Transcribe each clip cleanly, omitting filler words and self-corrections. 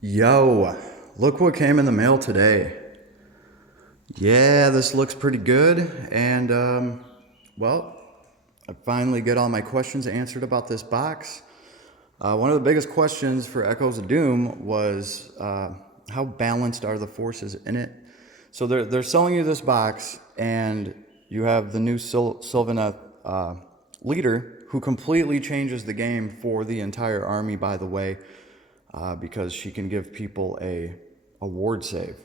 Yo, look what came in the mail today. Yeah, this looks pretty good. And, well, I finally get all my questions answered about this box. One of the biggest questions for Echoes of Doom was how balanced are the forces in it? So they're selling you this box, and you have the new Sylvaneth leader who completely changes the game for the entire army, by the way, because she can give people a ward save.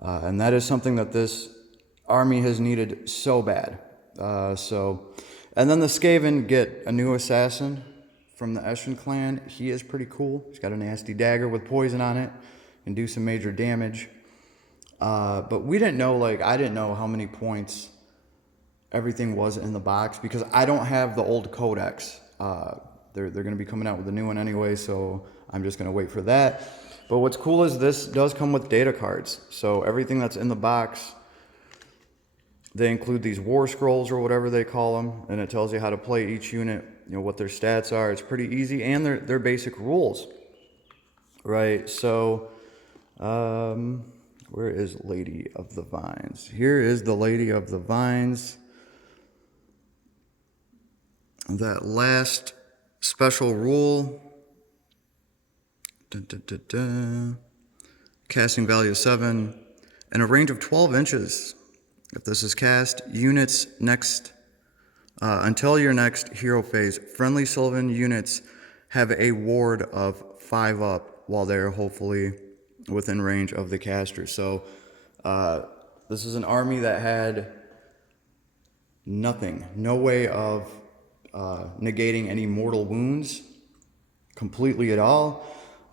And that is something that this army has needed so bad. And then the Skaven get a new assassin from the Eshin clan. He is pretty cool. He's got a nasty dagger with poison on it and do some major damage. But we didn't know, I didn't know how many points everything was in the box because I don't have the old codex. They're going to be coming out with a new one anyway, so I'm just going to wait for that. But what's cool is this does come with data cards. So everything that's in the box, they include these war scrolls or whatever they call them, and it tells you how to play each unit, what their stats are. It's pretty easy, and their basic rules, right? So, where is Lady of the Vines? Here is the Lady of the Vines. That last special rule. Dun, dun, dun, dun. Casting value 7 and a range of 12 inches. If this is cast, units next until your next hero phase, friendly Sylvan units have a ward of 5 up while they're hopefully within range of the caster. So this is an army that had nothing, no way of negating any mortal wounds completely at all.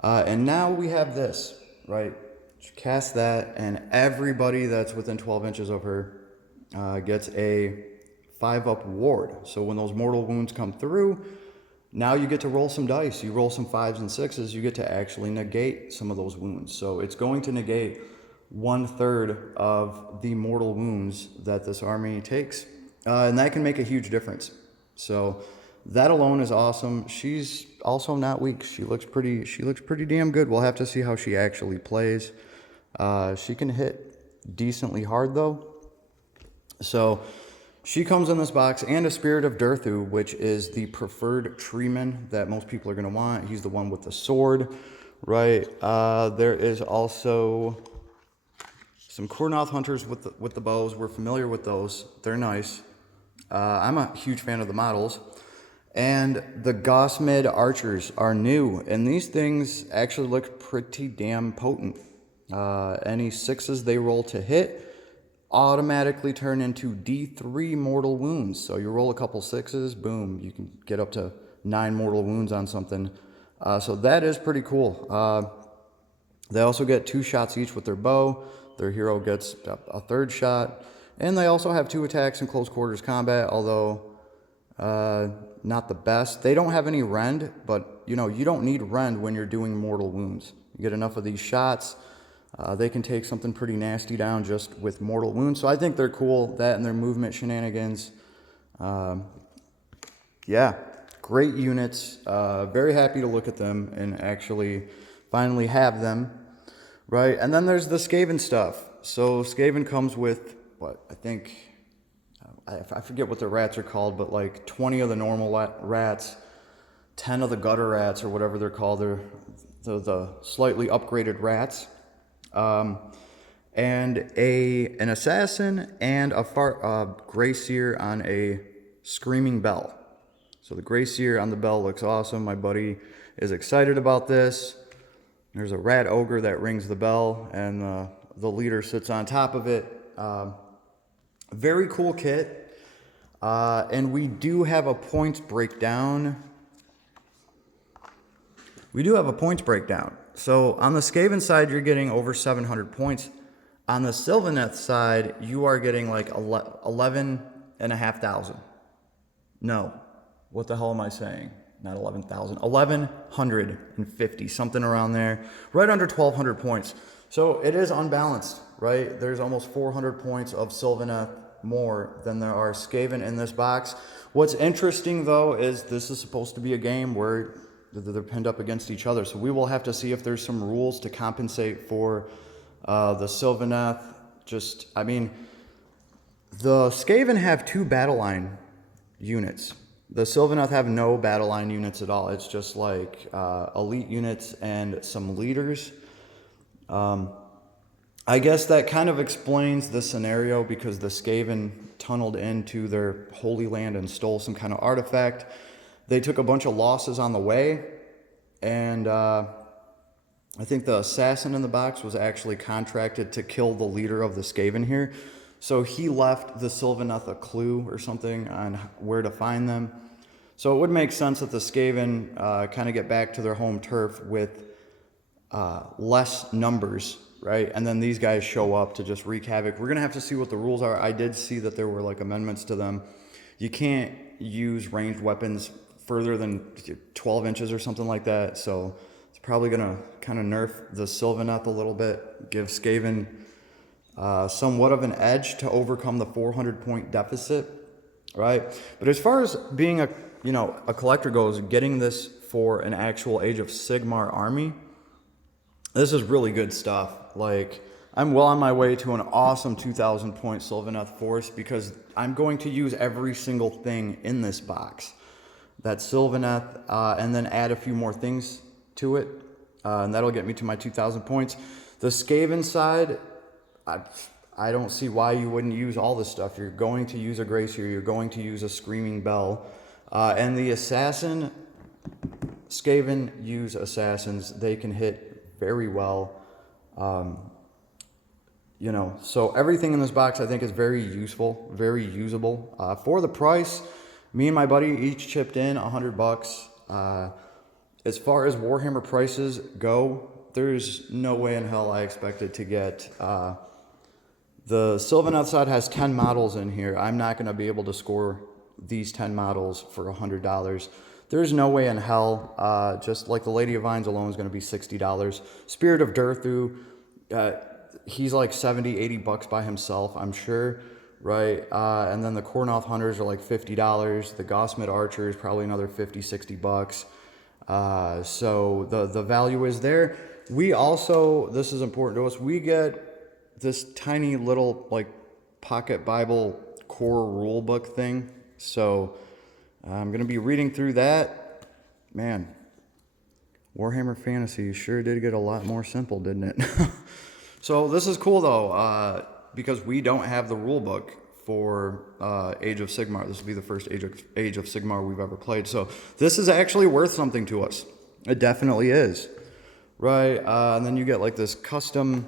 And now we have this, right? Cast that, and everybody that's within 12 inches of her gets a 5-up ward. So when those mortal wounds come through, now you get to roll some dice. You roll some 5s and 6s, you get to actually negate some of those wounds. So it's going to negate 1/3 of the mortal wounds that this army takes. And that can make a huge difference. So that alone is awesome. She's also not weak. She looks pretty damn good. We'll have to see how she actually plays. She can hit decently hard though. So she comes in this box, and a Spirit of Durthu, which is the preferred treeman that most people are going to want. He's the one with the sword, right? There is also some Kurnoth hunters with the bows. We're familiar with those. They're nice. I'm a huge fan of the models. And the Gosmid archers are new, and these things actually look pretty damn potent. Any 6s they roll to hit automatically turn into D3 mortal wounds. So you roll a couple 6s, boom, you can get up to 9 mortal wounds on something. So that is pretty cool. They also get 2 shots each with their bow. Their hero gets a 3rd shot. And they also have 2 attacks in close quarters combat, although not the best. They don't have any rend, but you don't need rend when you're doing mortal wounds. You get enough of these shots, they can take something pretty nasty down just with mortal wounds. So I think they're cool, that and their movement shenanigans. Yeah, great units. Very happy to look at them and actually finally have them, right? And then there's the Skaven stuff. So Skaven comes with, I think, I forget what the rats are called, but like 20 of the normal rats, 10 of the gutter rats, or whatever they're called. They're the slightly upgraded rats. And an assassin and a Grey Seer on a Screaming Bell. So the Grey Seer on the bell looks awesome. My buddy is excited about this. There's a rat ogre that rings the bell, and the leader sits on top of it. Very cool kit. And we do have a points breakdown. So on the Skaven side, you're getting over 700 points. On the Sylvaneth side, you are getting like 11,500. No, what the hell am I saying? Not 11,000. 1,150, something around there. Right under 1,200 points. So it is unbalanced, right? There's almost 400 points of Sylvaneth more than there are Skaven in this box. What's interesting though is this is supposed to be a game where they're pinned up against each other. So we will have to see if there's some rules to compensate for the Sylvaneth. I mean, the Skaven have 2 battle line units. The Sylvaneth have no battle line units at all. It's just like elite units and some leaders. I guess that kind of explains the scenario, because the Skaven tunneled into their holy land and stole some kind of artifact. They took a bunch of losses on the way, and I think the assassin in the box was actually contracted to kill the leader of the Skaven here. So he left the Sylvaneth a clue or something on where to find them. So it would make sense that the Skaven kind of get back to their home turf with less numbers, right? And then these guys show up to just wreak havoc. We're going to have to see what the rules are. I did see that there were like amendments to them. You can't use ranged weapons further than 12 inches or something like that. So it's probably going to kind of nerf the Sylvaneth a little bit, give Skaven somewhat of an edge to overcome the 400-point deficit, right? But as far as being a collector goes, getting this for an actual Age of Sigmar army, this is really good stuff. Like, I'm well on my way to an awesome 2,000-point Sylvaneth force, because I'm going to use every single thing in this box. That's Sylvaneth, and then add a few more things to it, and that'll get me to my 2,000 points. The Skaven side, I don't see why you wouldn't use all this stuff. You're going to use a Gracier, you're going to use a Screaming Bell, and the Assassin, Skaven use Assassins. They can hit very well. So everything in this box I think is very useful, very usable. For the price, me and my buddy each chipped in $100. As far as Warhammer prices go, there's no way in hell I expected to get... the Sylvaneth side has 10 models in here. I'm not going to be able to score these 10 models for $100. There's no way in hell. Just like the Lady of Vines alone is going to be $60. Spirit of Durthu, he's like $70-$80 by himself, I'm sure, right? And then the Kornoth Hunters are like $50. The Gaussmid Archer is probably another $50-$60. So the value is there. We also, this is important to us, we get this tiny little like pocket Bible core rule book thing. So I'm going to be reading through that. Man, Warhammer Fantasy sure did get a lot more simple, didn't it? So this is cool though, because we don't have the rule book for Age of Sigmar. This will be the first Age of Sigmar we've ever played. So this is actually worth something to us. It definitely is. Right, and then you get like this custom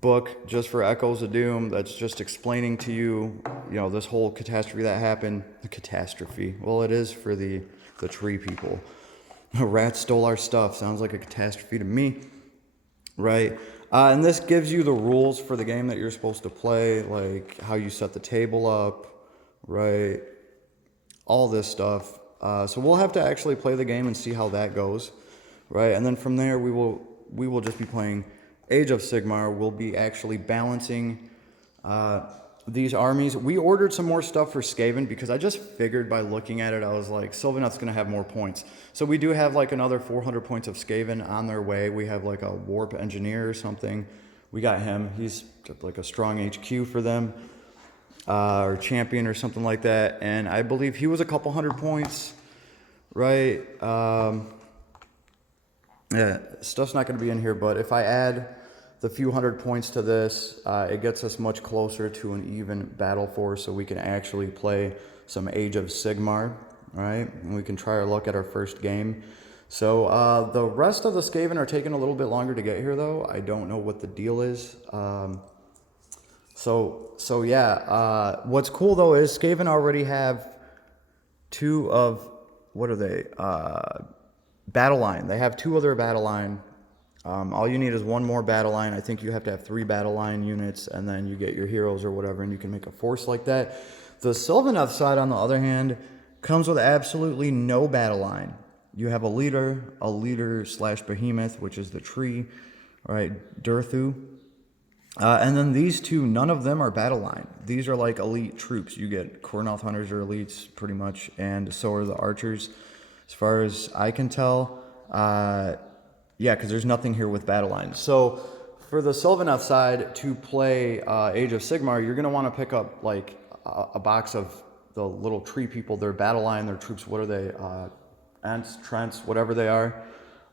book just for Echoes of Doom that's just explaining to you, this whole catastrophe that happened. The catastrophe. Well, it is for the tree people. Rats stole our stuff. Sounds like a catastrophe to me. Right. And this gives you the rules for the game that you're supposed to play, like how you set the table up, right? All this stuff. So we'll have to actually play the game and see how that goes, right? And then from there, we will just be playing Age of Sigmar. We'll be actually balancing these armies. We ordered some more stuff for Skaven because I just figured by looking at it, I was like, Sylvaneth's going to have more points. So we do have like another 400 points of Skaven on their way. We have like a Warp Engineer or something. We got him. He's like a strong HQ for them, or champion or something like that. And I believe he was a couple hundred points, right? Yeah, stuff's not going to be in here, but if I add the few hundred points to this, it gets us much closer to an even battle force, so we can actually play some Age of Sigmar, right? And we can try our luck at our first game. So the rest of the Skaven are taking a little bit longer to get here, though. I don't know what the deal is. So yeah, what's cool, though, is Skaven already have two of, what are they? Battle line. They have two other battle line. All you need is one more battle line. I think you have to have 3 battle line units, and then you get your heroes or whatever, and you can make a force like that. The Sylvaneth side, on the other hand, comes with absolutely no battle line. You have a leader slash behemoth, which is the tree, right? Durthu. And then these two, none of them are battle line. These are like elite troops. You get Kornoth Hunters are elites, pretty much, and so are the archers. as far as I can tell. Yeah, because there's nothing here with battle lines. So for the Sylvaneth side to play Age of Sigmar, you're going to want to pick up like a box of the little tree people, their battle line, their troops. What are they? Ents, Trents, whatever they are.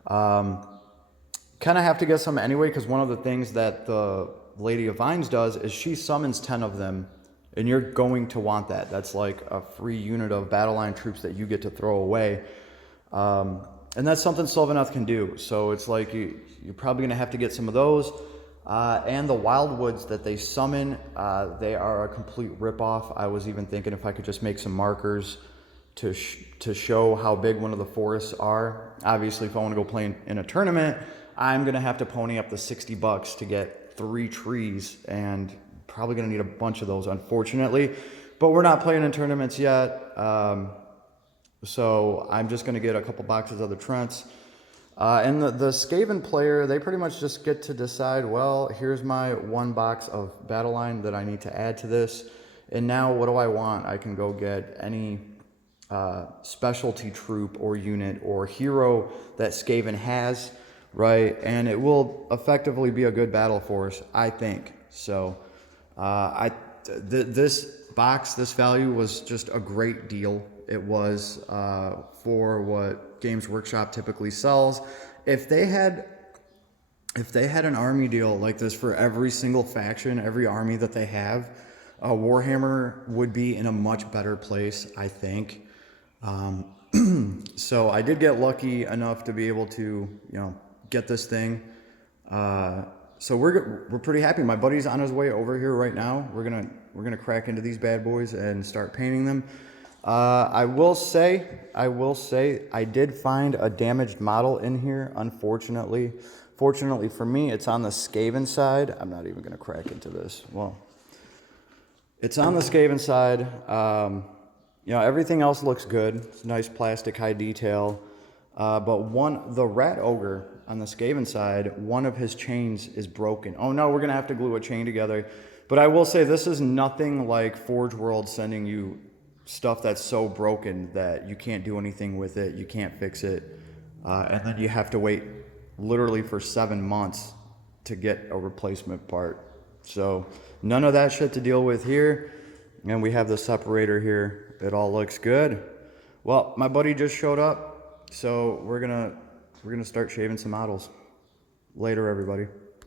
Kind of have to get some anyway, because one of the things that the Lady of Vines does is she summons 10 of them, and you're going to want that. That's like a free unit of battle line troops that you get to throw away. And that's something Sylvaneth can do. So it's like you're probably going to have to get some of those. And the Wildwoods that they summon, they are a complete ripoff. I was even thinking if I could just make some markers to show how big one of the forests are. Obviously, if I want to go play in a tournament, I'm going to have to pony up the $60 to get 3 trees, and probably going to need a bunch of those, unfortunately. But we're not playing in tournaments yet. So I'm just going to get a couple boxes of the Trents. And the Skaven player, they pretty much just get to decide, well, here's my 1 box of battle line that I need to add to this. And now what do I want? I can go get any specialty troop or unit or hero that Skaven has, right? And it will effectively be a good battle force, I think. So this box, this value was just a great deal. It was for what Games Workshop typically sells. If they had an army deal like this for every single faction, every army that they have, Warhammer would be in a much better place, I think. So I did get lucky enough to be able to, get this thing. So we're pretty happy. My buddy's on his way over here right now. We're gonna crack into these bad boys and start painting them. I will say, I did find a damaged model in here, unfortunately. Fortunately for me, it's on the Skaven side. I'm not even going to crack into this. Well, it's on the Skaven side. Everything else looks good. It's nice plastic, high detail. But the Rat Ogre on the Skaven side, one of his chains is broken. Oh no, we're going to have to glue a chain together. But I will say this is nothing like Forge World sending you stuff that's so broken that you can't do anything with it, you can't fix it, and then you have to wait literally for 7 months to get a replacement part. So none of that shit to deal with here, and we have the separator here. It all looks good. Well, my buddy just showed up, so we're gonna start shaving some models. Later, everybody.